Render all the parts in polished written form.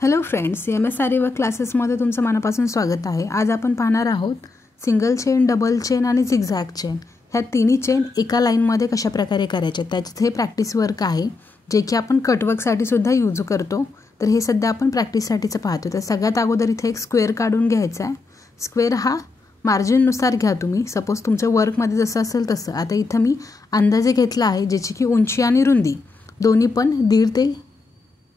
Hello friends, MS aari work क्लासेसमध्ये तुमचं मनापासून स्वागत आहे। आज आपण पाहणार आहोत सिंगल चेन, डबल चेन आणि झिगझॅग चेन ह्या तिन्ही चेन एका लाईनमध्ये कशा प्रकारे करायचे त्याचे हे प्रॅक्टिस वर्क आहे, जे की आपण कटवर्कसाठी सुद्धा यूज करतो। तर हे सध्या आपण प्रॅक्टिससाठीच पाहतो। तर सगळ्यात अगोदर इथे एक स्क्वेअर काढून घ्यायचा आहे। स्क्वेअर हा मार्जिननुसार घ्या तुम्ही, सपोज तुमच्या वर्कमध्ये जसं असेल तसं। आता इथं मी अंदाजे घेतला आहे, ज्याची की उंची आणि रुंदी दोन्ही पण 1.5 ते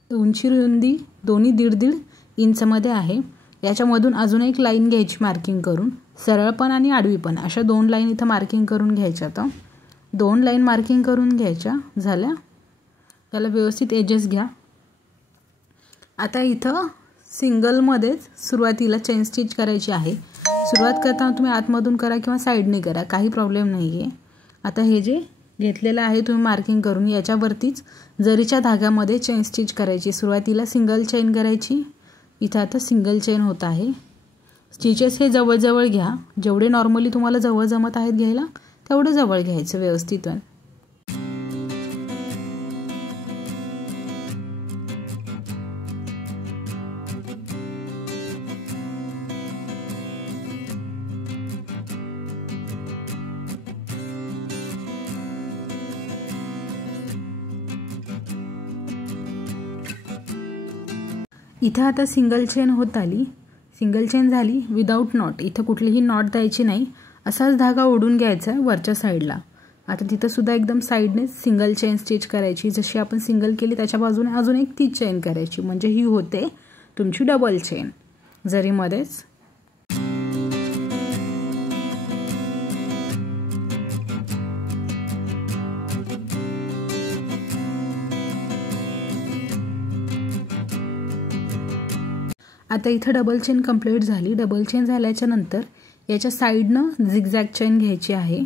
उंची रुंदी दोन्ही 1.5 इंचमध्ये आहे। याच्यामधून अजून एक लाईन घ्यायची मार्किंग करून, सरळ पण आणि आडवी पण अशा दोन लाईन इथं मार्किंग करून घ्यायच्या। तर दोन लाईन मार्किंग करून घ्यायच्या झाल्या, त्याला व्यवस्थित एजेस घ्या। आता इथं सिंगलमध्येच सुरुवातीला चेन स्टिच करायची आहे। सुरुवात करताना तुम्ही आतमधून करा किंवा साईडने करा, काही प्रॉब्लेम नाही आहे। आता हे जे घेतलेलं आहे तुम्ही मार्किंग करून, याच्यावरतीच जरीच्या धाग्यामध्ये चेन स्टिच करायची। सुरुवातीला सिंगल चेन करायची, इथं आता सिंगल चेन होत आहे। स्टिचेस हे जवळजवळ घ्या, जेवढे नॉर्मली तुम्हाला जवळ जमत आहेत घ्यायला तेवढं जवळ घ्यायचं व्यवस्थित। इथं आता सिंगल चेन होत आली, सिंगल चेन झाली विदाउट नॉट। इथं कुठलीही नॉट द्यायची नाही, असाच धागा ओढून घ्यायचा वरच्या साईडला। आता तिथं सुद्धा एकदम साईडने सिंगल चेन स्टिच करायची, जशी आपण सिंगल केली त्याच्या बाजूने अजून एक ती चेन करायची, म्हणजे ही होते तुमची डबल चेन जरीमध्येच। आता इथं डबल चेन कंप्लीट झाली। डबल चेन झाल्याच्या नंतर याच्या साईडनं झिगझॅग चेन घ्यायची आहे,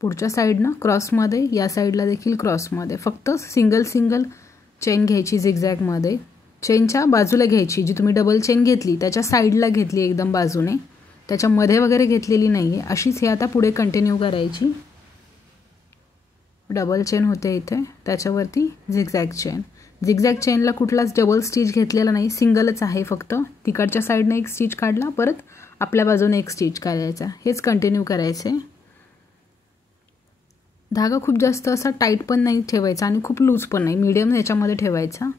पुढच्या साईडनं क्रॉसमध्ये, या साईडला देखील क्रॉसमध्ये। फक्त सिंगल चेन घ्यायची झिगझॅगमध्ये, चेनच्या बाजूला घ्यायची। जी तुम्ही डबल चेन घेतली त्याच्या साईडला घेतली एकदम बाजूने, त्याच्यामध्ये वगैरे घेतलेली नाही आहे। अशीच हे आता पुढे कंटिन्यू करायची। डबल चेन होते इथे, त्याच्यावरती झिगझॅग चेन। झिगझॅग चेनला कुठलाच डबल स्टिच घेतलेला नाही, सिंगलच आहे फक्त। तिकडच्या साईडने एक स्टिच काढला, परत आपल्या बाजूने एक स्टिच काढायचा, हेच कंटिन्यू करायचे। धागा खूप जास्त असा टाईट पण नाही ठेवायचा आणि खूप लूज पण नाही, मीडियम याच्यामध्ये ठेवायचा।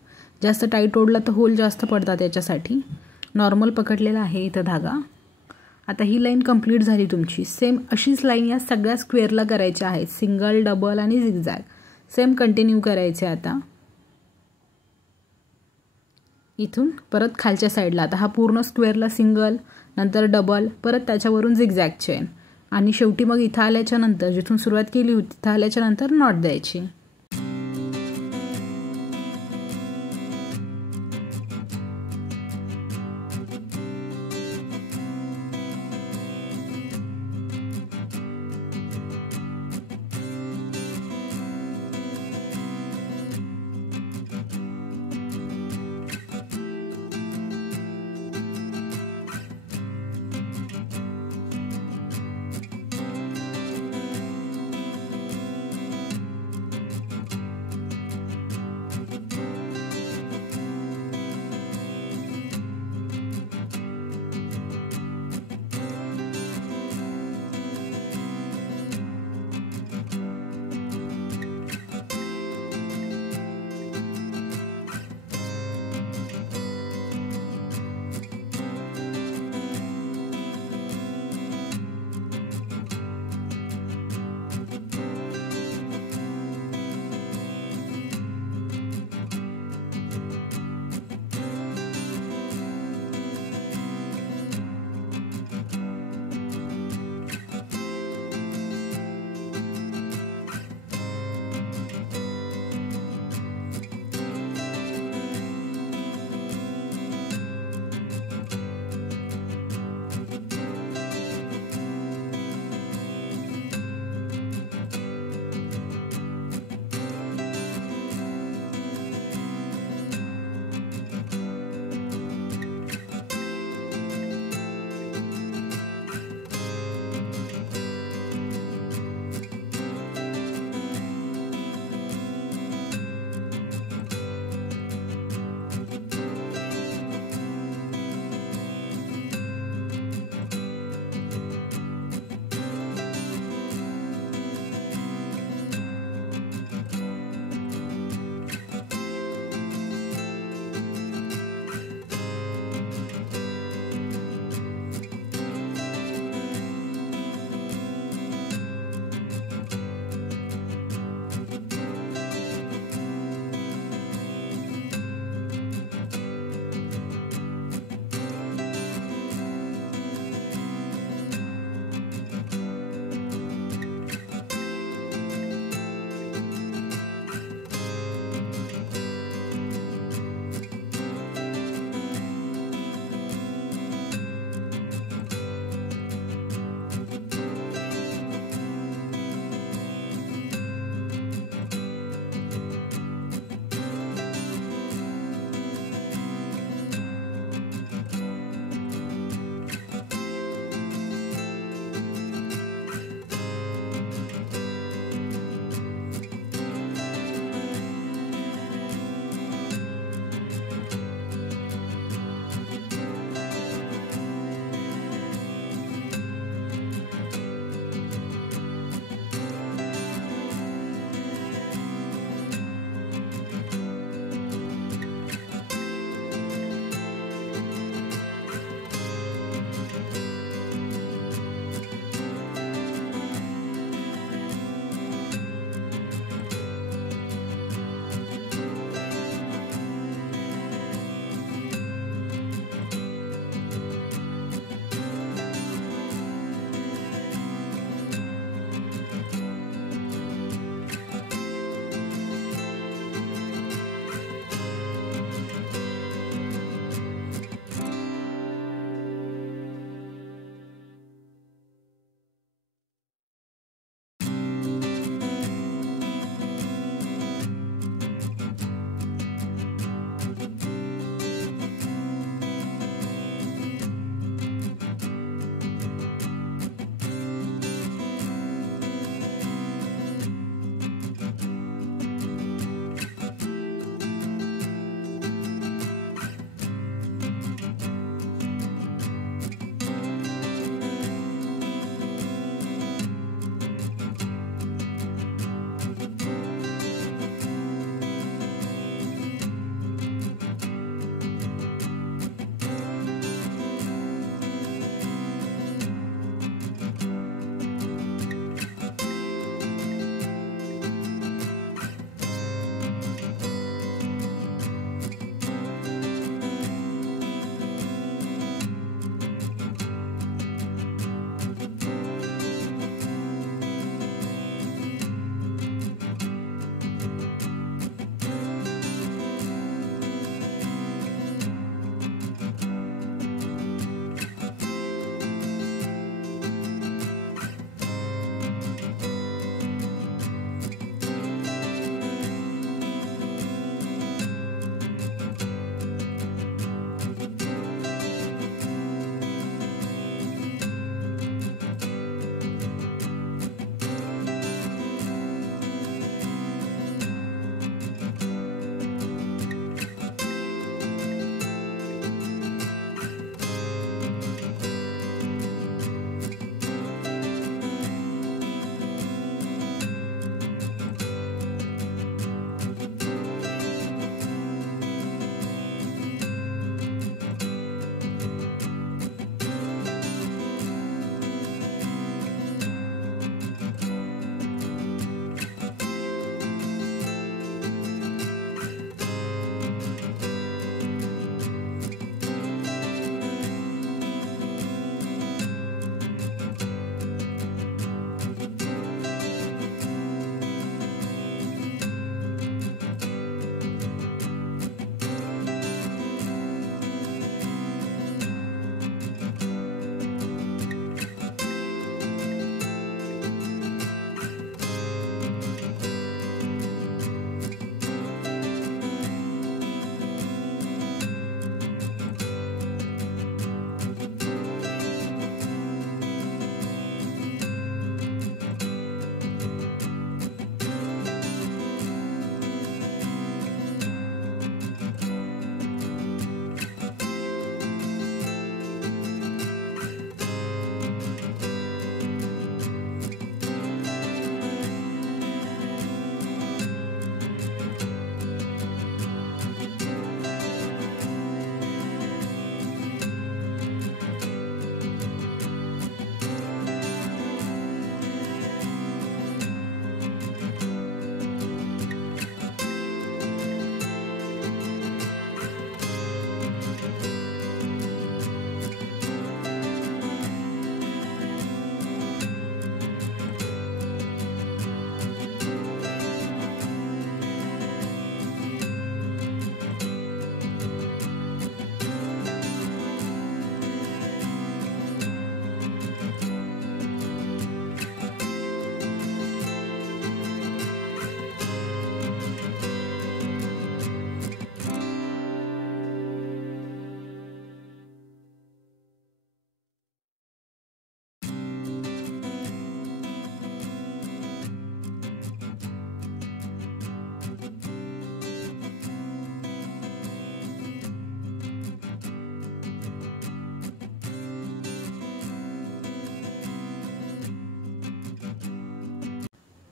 जास्त टाईट ओढला तर होल जास्त पडतात याच्यासाठी। नॉर्मल पकडलेला आहे इथं धागा। आता ही लाईन कंप्लीट झाली तुमची। सेम अशीच लाईन या सगळ्या स्क्वेअरला करायची आहे, सिंगल, डबल आणि झिगझॅग सेम कंटिन्यू करायचे। आता इथून परत खालच्या साईडला, आता हा पूर्ण स्क्वेअरला सिंगल, नंतर डबल, परत त्याच्यावरून झिगझॅग चेन, आणि शेवटी मग इथं आल्याच्या नंतर जिथून सुरुवात केली होती तिथं आल्याच्या नंतर नॉट द्यायची।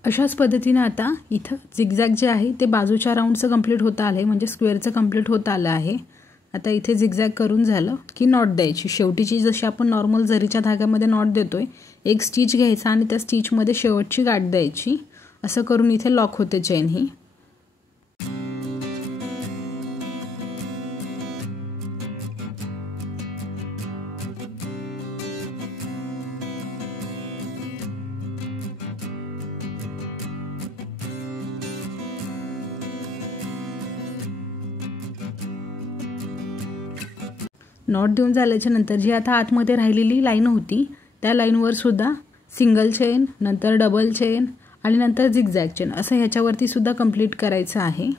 अशाच पद्धतीने आता इथं झिगझॅग जे आहे ते बाजूच्या राऊंडचं कंप्लीट होतं आलं आहे, म्हणजे स्क्वेअरचं कंप्लीट होतं आलं आहे. आता इथे झिगझॅग करून झालं की नॉट द्यायची. शेवटीची जशी आपण नॉर्मल जरीच्या धाग्यामध्ये नॉट देतोय, एक स्टिच घ्यायचा आणि त्या स्टिचमध्ये शेवटची गाठ द्यायची. असं करून इथे लॉक होते चेन ही. नॉट देऊन झाल्याच्या नंतर जी आता आतमध्ये राहिलेली लाईन होती त्या लाईनवर सुद्धा सिंगल चेन, नंतर डबल चेन आणि नंतर झिगझॅग चेन असं ह्याच्यावरती सुद्धा कंप्लीट करायचं आहे.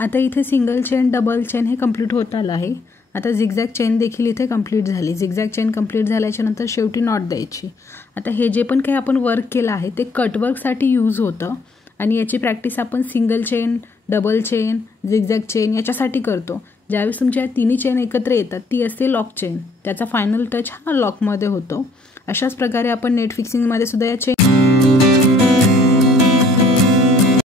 आता इथे सिंगल चेन, डबल चेन हे कंप्लीट होत आलं आहे. आता झिगझॅग चेन देखील इथे कंप्लीट झाली. झिगझॅग चेन कंप्लीट झाल्याच्या नंतर शेवटी नॉट द्यायची. आता हे जे पण काही आपण वर्क केलं आहे ते कटवर्कसाठी यूज होतं आणि याची प्रॅक्टिस आपण single chain, double chain, zigzag chain याच्यासाठी करतो. ज्यावेळेस तुमच्या तिन्ही चेन एकत्र येतात ती असते लॉक चेन. त्याचा फायनल टच हा लॉकमध्ये होतो. अशाच प्रकारे आपण नेट फिक्सिंगमध्ये सुद्धा या चेन